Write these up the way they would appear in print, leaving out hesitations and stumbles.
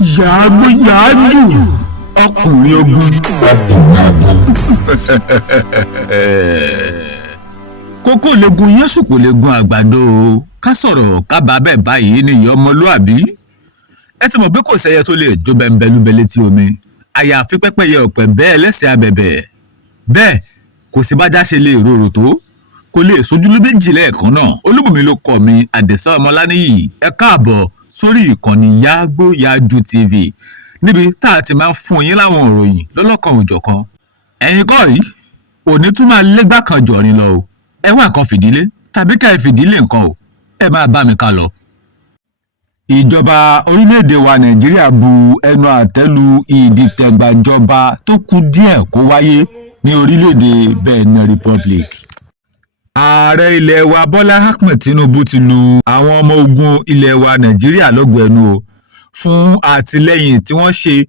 Yàájú ọkùnrin ogun. Kókó legun yẹ́sù kò lè gun àgbàdo ká sọ̀rọ̀ ká bá bẹ́ẹ̀ báyìí nìyí ọmọlúàbí. Ẹ ti mọ̀ pé kò sẹ́yẹ tó lè jó bẹ́ńbẹ́lúbẹ́ létí omi. Àyàfi pẹ́pẹ́yẹ ọ̀pẹ̀ bẹ́ẹ̀ lẹ́sẹ̀ abẹ̀bẹ̀. Bẹ́ẹ̀ kò sí bájá ṣe lè rorò tó kò lè sojúlú méjì lẹ́ẹ̀kan náà. Olúbùnmi ló kọ mi Àdìsá Ọmọláníyì. Ẹ káàbọ̀ sórí ìkànnì Yágbóyájú TV níbi tá a ti máa ń fún yín láwọn ìròyìn lọ́lọ́kan òjọ̀kan. Ẹ̀yin kọ́ yìí òní tún máa légbá kan jọ̀rin lọ o. Ẹ wá nǹkan fìdílé tàbí ká ẹ fìdílé nǹkan o. Ẹ máa bá mi ká lọ. Ìjọba orílẹ̀-èdè wa Nàìjíríà bu ẹnu àtẹ́ lu ìdìtẹ̀gbàjọba tó kù díẹ̀ kó wáyé ní orílẹ̀-èdè Benin Republic. Ààrẹ ilẹ̀ wa Bọ́lá Ahmed Tinubu ti lu àwọn ọmọ ogun ilẹ̀ wa Nàìjíríà lọ́gọ̀ ẹnu o fún àtìlẹ́yìn tí wọ́n ṣe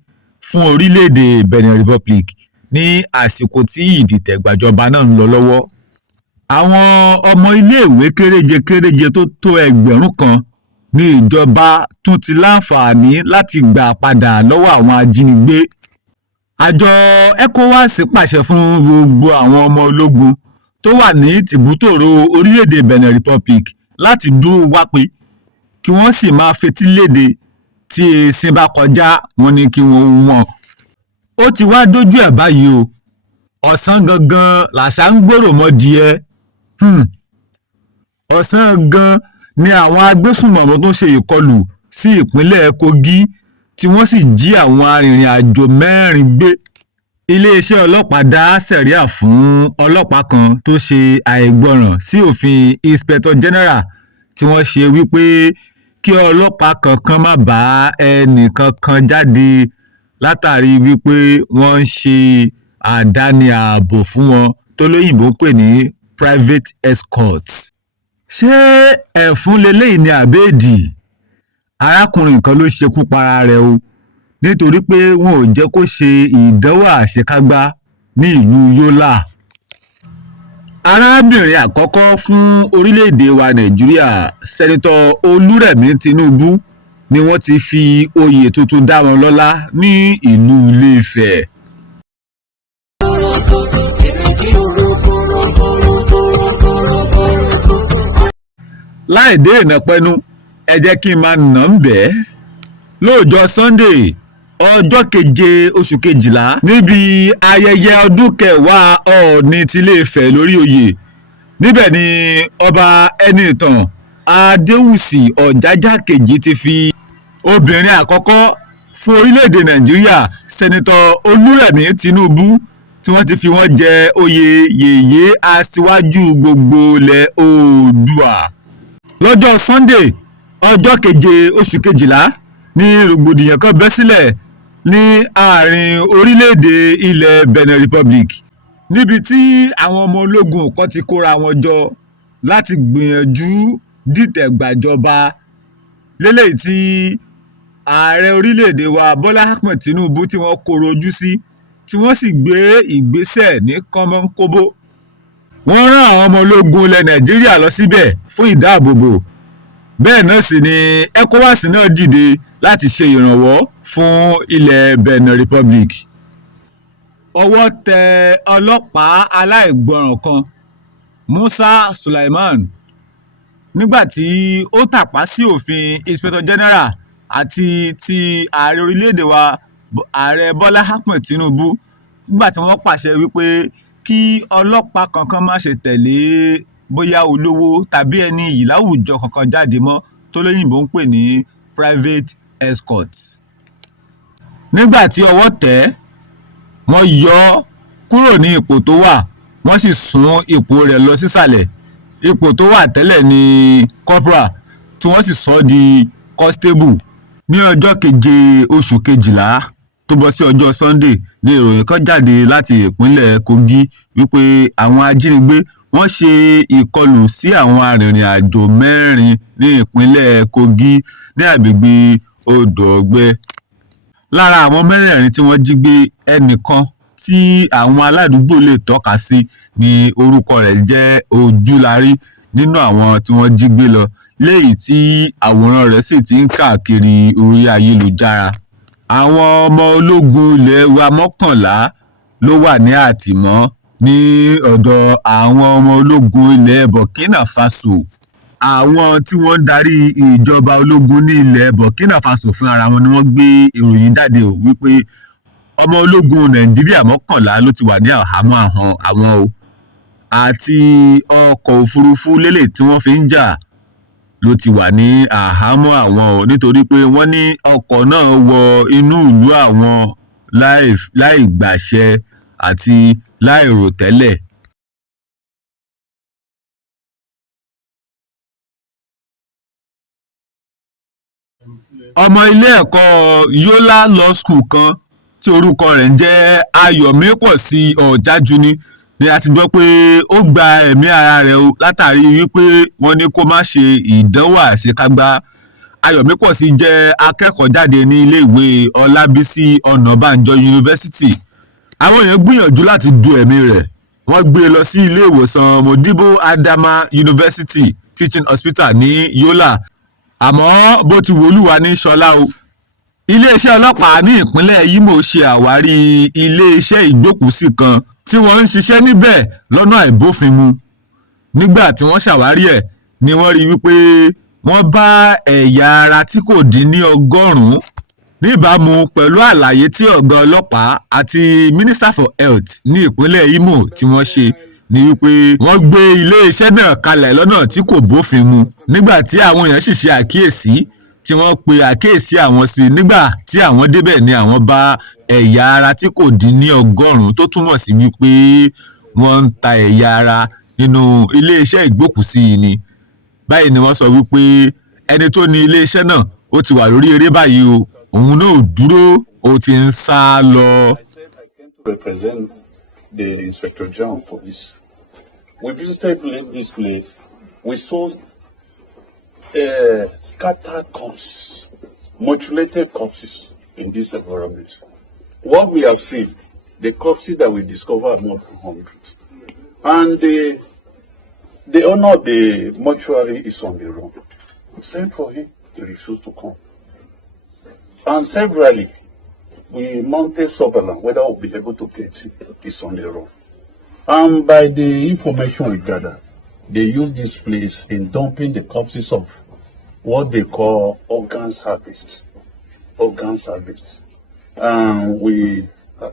fún orílẹ̀-èdè Benin Republic ní àsìkò tí ìdìtẹ̀gbàjọba náà ń lọ lọ́wọ́. Àwọn ọmọ iléèwé kéréje tó ẹgbẹ̀rún kan ní ìjọba tún ti láǹfààní láti gbà padà lọ́wọ́ àwọn ajínigbé. Àjọ ECOWAS pàṣẹ fún gbogbo àwọn ọmọ ológun tó wà ní tìbútòrò orílẹ̀-èdè Benin Republic láti dúró wápé kí wọ́n sì máa fetí léde tí esin bá kọjá wọn ni kí wọ́n wọ̀n. Ó ti wá dójú ẹ̀ báyìí o. Ọ̀sán gangan làṣà ń gbòrò mọ́ díẹ̀. Ọ̀sán gan ni àwọn agbésùnmọ̀mọ́ tó ṣe ìkọlù sí ìpínlẹ̀ Kogi tí wọ́n sì jí àwọn arìnrìn-àjò 4 gbé. Iléeṣẹ́ ọlọ́pàá dá sẹ̀ríà fún ọlọ́pàá kan tó ṣe àìgbọràn sí òfin Inspector General tí wọ́n ṣe wípé kí ọlọ́pàá kankan má bá ẹnìkankan jáde látàrí wípé wọ́n ń ṣe àdáni ààbò fún wọn tó lóyìnbó pè ní private escort. Ṣé ẹ̀fún leléyìí ni àbẹ́ẹ̀dì? Arákùnrin kan ló ṣekú para rẹ̀ o nítorí pé wọn ò jẹ́ kó ṣe ìdánwò àṣekágbá ní ìlú Yola. Arábìnrin àkọ́kọ́ fún orílẹ̀-èdè wa Nàìjíríà Sẹ́nitọ̀ Olúrẹ̀mí Tinubu ni wọ́n ti fi oyè tuntun dá wọn lọ́lá ní ìlú Ilé-Ifẹ̀. Láì dé ìnàpẹ́nu ẹ jẹ́ kí n máa nà ń bẹ́ẹ̀. Lọ́jọ́ Sunday ọjọ́ 7 oṣù kejìlá níbi ayẹyẹ ọdún 10 Ọọ̀ni tìlé-Ifẹ̀ lórí oyè. Níbẹ̀ ni ọba Ẹnìtàn Adéwùsì Ọ̀jájá kejì ti fi obìnrin àkọ́kọ́ fún orílẹ̀-èdè Nàìjíríà Sẹ́nitọ̀ Olúrẹ̀mí Tinubu tí wọ́n ti fi wọ́n jẹ oyè yèyé aṣíwájú gbogbo ilẹ̀ Oòduà. Lọ́jọ́ Sunday ọjọ́ 7 oṣù kejìlá ní rògbòdìyàn kan bẹ́ sílẹ̀ ní àárín orílẹ̀-èdè ilẹ̀ Benin Republic níbi tí àwọn ọmọ ológun kan ti kóra wọn jọ láti gbìyànjú dìtẹ̀gbàjọba lélẹ́yìí tí ààrẹ orílẹ̀-èdè wa Bọ́lá Ahmed Tinubu tí wọ́n koro ojú sí tí wọ́n sì gbé ìgbésẹ̀ ní kọ́mọ́nkóbó. Wọ́n rán àwọn ọmọ ológun ilẹ̀ Nàìjíríà lọ síbẹ̀ fún ìdáàbòbò. Bẹ́ẹ̀ náà sì ni ECOWAS náà dìde láti ṣe ìrànwọ́ fún ilẹ̀ Benin Republic. Ọwọ́ tẹ ọlọ́pàá aláìgbọràn kan Musa Sulaiman nígbà tí ó tàpá sí òfin Inspector General àti ti ààrẹ orílẹ̀-èdè wa ààrẹ Bọ́lá Ahmed Tinubu nígbà tí wọ́n pàṣẹ wípé kí ọlọ́pàá kankan má ṣe tẹ̀lé bóyá olówó tàbí ẹni yìí láwùjọ kankan jáde mọ́ tó lóyìnbó ń pè ní private escort. Nígbà tí ọwọ́ tẹ̀ wọ́n yọ ọ́ kúrò ní ipò tó wà wọ́n sì sún ipò rẹ̀ lọ sísàlẹ̀. Ipò tó wà tẹ́lẹ̀ ní corporal tí wọ́n sì sọ di constable. Ní ọjọ́ 7 oṣù kejìlá tó bọ́ sí ọjọ́ Sunday ní ìròyìn kan jáde láti ìpínlẹ̀ Kogi wípé àwọn ajínigbé wọ́n ṣe ìkọlù sí àwọn arìnrìn-àjò 4 ní ìpínlẹ̀ Kogi ní agbègbè Odò Ọ̀gbẹ́. Lára àwọn 4 tí wọ́n jí gbé, ẹnìkan tí àwọn aládùúgbò lè tọ́ka sí ní orúkọ rẹ̀ jẹ́ Ojúlárí nínú àwọn tí wọ́n jí gbé lọ. léyìí tí àwòrán rẹ̀ sì ti ń káàkiri orí ayélujára. àwọn ọmọ ológun ilẹ̀ wa 11 ló wà ní àtìmọ́ ní ọ̀dọ̀ àwọn ọmọ ológun ilẹ̀ Burkina Faso. Àwọn tí wọ́n ń darí ìjọba ológun ní ilẹ̀ Burkina Faso fún ara wọn ni wọ́n gbé ìròyìn jáde wípé ọmọ ológun Nàìjíríà 11 ló ti wà ní àhámọ́ àwọn o, àti ọkọ̀ òfurufú lélẹ̀ tí wọ́n fi ń jà ló ti wà ní àhámọ́ àwọn o, nítorí pé wọ́n ní ọkọ̀ náà wọ inú ìlú àwọn láì gbàṣẹ àti láì rò tẹ́lẹ̀. ọmọ ilé ẹ̀kọ́ Yola Law School kan tí orúkọ rẹ̀ ń jẹ́ Ayọ̀mípọ̀sí Ọ̀jájúní ni a ti gbọ́ pé ó gba ẹ̀mí ara rẹ̀ o látàrí wípé wọ́n ní kó má ṣe ìdánwò àṣekágbá. Ayọ̀mípọ̀sí jẹ́ akẹ́kọ̀ọ́ jáde ní iléèwé Ọlábísí Ọ̀nàbànjọ Yunifásítì. Àwọn èèyàn gbìyànjú láti du ẹ̀mí rẹ̀, wọ́n gbé e lọ sí ilé ìwòsàn Modibo Adama University Teaching Hospital ní Yola, àmọ́ bó ti wù Olúwa ní ṣọlá o. Iléeṣẹ́ ọlọ́pàá ní ìpínlẹ̀ Imo ṣe àwárí iléeṣẹ́ ìgbókùúsí kan tí wọ́n ń ṣiṣẹ́ níbẹ̀ lọ́nà àìbófinmu. Nígbà tí wọ́n ṣàwárí ẹ̀ ni wọ́n rí wípé wọ́n bá ẹ̀yà ara tí kò dín ní 100 níbàámu pẹ̀lú àlàyé tí ọ̀gá ọlọ́pàá àti Minister for Health ní ìpínlẹ̀ Imo tí wọ́n ṣe ni wípé wọ́n gbé iléeṣẹ́ náà kalẹ̀ lọ́nà tí kò bófin mu. Nígbà tí àwọn èèyàn sì ṣe àkíyèsí tí wọ́n pe àkíyèsí àwọn sí, nígbà tí àwọn débẹ̀ ni àwọn bá ẹ̀yà ara tí kò dín ní 100 tó túmọ̀ sí wípé wọ́n ń ta ẹ̀yà ara nínú iléeṣẹ́ ìgbókùúsí yìí ni. Báyìí ni wọ́n sọ wípé ẹni tó ní iléeṣẹ́ náà ó ti wà lórí eré báyìí o, òun náà ò dúró, ó ti ń sá lọ. Represent the Inspector General of Police. We visited this place. We saw scattered corpses, mutilated corpses in this environment. What we have seen, the corpses that we discovered are more than 100. And the owner of the mortuary is on the run. We sent for him, he refused to come. And severally, we mounted surveillance, whether we'll be able to get him, he's on the run. And by the information we gathered, they use this place in dumping the corpses of what they call organ harvest. Organ harvest. And we are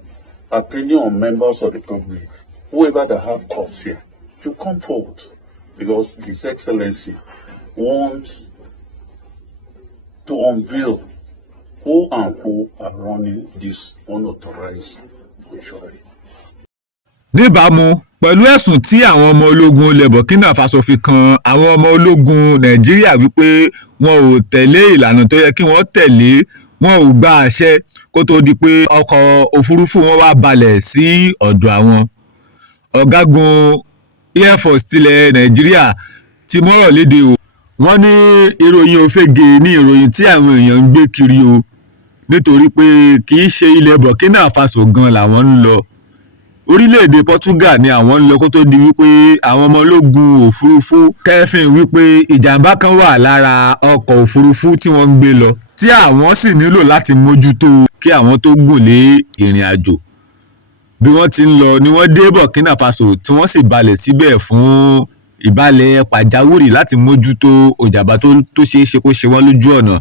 appealing on members of the public, whoever that have corpse here, to come forward, because His Excellency wants to unveil who and who are running this unauthorized mortuary. Níbàámu pẹ̀lú ẹ̀sùn tí àwọn ọmọ ológun ilẹ̀ Burkina Faso fi kan àwọn ọmọ ológun Nàìjíríà wípé wọn ò tẹ̀lé ìlànà tó yẹ kí wọ́n tẹ̀lé, wọn ò gba àṣẹ kó tó di pé ọkọ̀ òfurufú wọn wá balẹ̀ sí ọ̀dọ̀ àwọn. Ọ̀gágun Air Force tilẹ̀ Nàìjíríà ti mọ́rọ̀ léde o. Wọ́n ní ìròyìn òfegè ní ìròyìn tí àwọn èèyàn ń gbé kiri o, nítorí pé kì í ṣe ilẹ̀ Burkina Faso gan làwọn ń lọ. Orílẹ̀-èdè Portugal ni àwọn ń lọ kó tó di wípé àwọn ọmọ ológun òfurufú kẹ́fìn wípé ìjàmbá kan wà lára ọkọ̀ òfurufú tí wọ́n ń gbé lọ, tí àwọn sì nílò láti mójútó kí àwọn tó gùn lé ìrìn àjò. Bí wọ́n ti ń lọ ni wọ́n dé Burkina Faso tí wọ́n sì balẹ̀ síbẹ̀ fún ìbalẹ̀ pàjáwìrì láti mójútó ìjàmbá tó ṣeé ṣe kó ṣe wọ́n lójú ọ̀nà.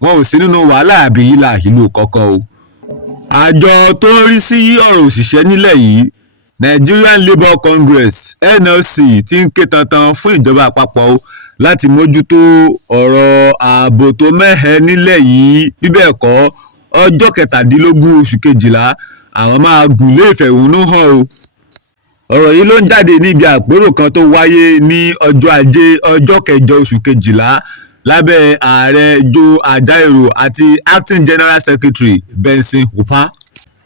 Wọn ò sí nínú wàhálà àbí ìlàhílò kankan o. Àjọ tó ń rí sí ọ̀rọ̀ òṣìṣẹ́ nílẹ̀ yìí, Nigerian Labour Congress NLC, ti ń ké tantan fún ìjọba àpapọ̀ láti mójútó ọ̀rọ̀ ààbò tó mẹ́hẹ nílẹ̀ yìí. Bí bẹ́ẹ̀ kọ́, ọjọ́ 17 oṣù kejìlá àwọn máa gùn lé ìfẹ̀hónú hàn o. Ọ̀rọ̀ yìí ló ń jáde níbi àpérò kan tó wáyé ní ọjọ́ Ajé ọjọ́ 8 oṣù kejìlá lábẹ́ ààrẹ Joe Ajaero àti Acting General Secretary Benson Upah.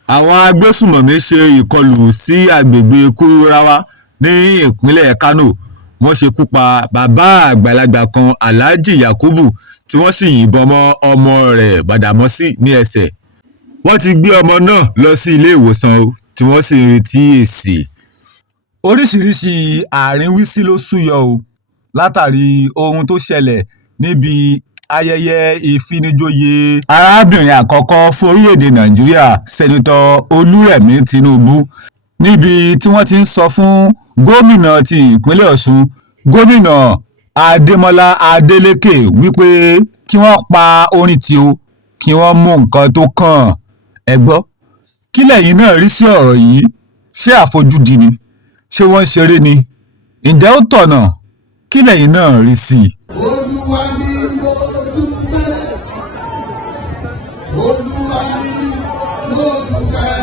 Àwọn agbésùmọ̀mí ṣe ìkọlù sí agbègbè Kúrúráwá ní ìpínlẹ̀ Kano. Wọ́n ṣekú pa bàbá àgbàlagbà kan, Alhaji Yakubu, tí wọ́n sì yìnbọn mọ́ ọmọ rẹ̀ Badamọ́sí ní ẹsẹ̀. Wọ́n ti gbé ọmọ náà lọ sí ilé ìwòsàn o, tí wọ́n sì ń retí èsì. Oríṣiríṣi àríwísí ló súyọ o látàrí ohun tó ṣẹlẹ̀ níbi ayẹyẹ ìfinijoyè arábìnrin àkọ́kọ́ fún orílẹ̀-èdè nàìjíríà sẹ́nitọ́ olúrẹ̀mí tinubu níbi tí wọ́n ti ń sọ fún gómìnà ti ìpínlẹ̀ ọ̀ṣun gómìnà adémọlá adélèké wípé kí wọ́n pa orin tì ó kí wọ́n mú nǹkan tó kàn ẹ gbọ́ kí lẹ̀yin náà rí sí ọ̀rọ̀ yìí ṣé àfojúdi ni ṣé wọ́n ń ṣeré ni ǹjẹ́ ó tọ̀nà kí lẹ̀yin náà rí sí i. Olúwa ni mo dúpẹ́, Olúwa ni mo dúpẹ́,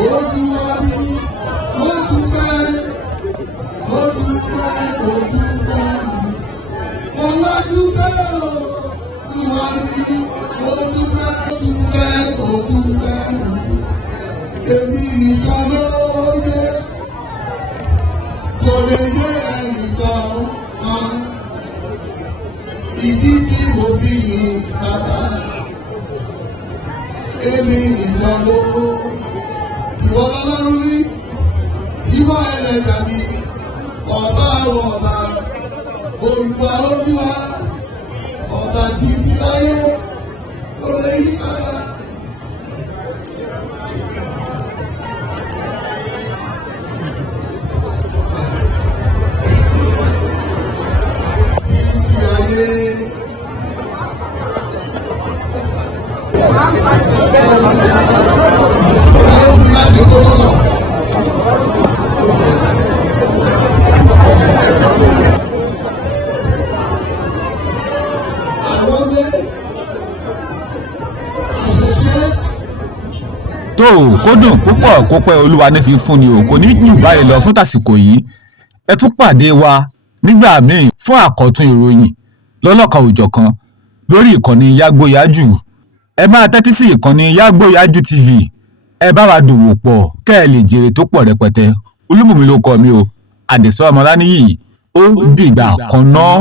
Olúwa ni mo dúpẹ́, mo dúpẹ́, mo dúpẹ́, mo wá dúpẹ́ o, Olúwa ni mo dúpẹ́, mo dúpẹ́, èmi nìkan ló yẹ, kò lè yé ẹnìkan. Ìdí tí mo bí ní bàbá, èmi nìkan ló, ìwọ lọ́lọ́run rí, ìwọ ẹlẹ́dà mi, ọba àwọn ọba, olùwà olúwa, ọba tí ti láyé, tó lè yí sára. tó kó dùn púpọ̀ kó pẹ́ olúwa ní fi fún ni o kò ní jù báyìí lọ fún tàsìkò yìí ẹ tún pàdé wa nígbà míì fún àkọ́tún ìròyìn lọ́lọ́kan òjọ̀kan lórí ìkànnì Yagboyaju ẹ máa tẹ́tí sí ìkànnì Yagboyaju TV ẹ bá wa dòwò pọ̀ kẹ́ ẹ lè jèrè tó pọ̀ rẹpẹtẹ Olúbùnmi ló kọ mi o Àdìsá Ọmọláníyì ó dìgbà kan náà.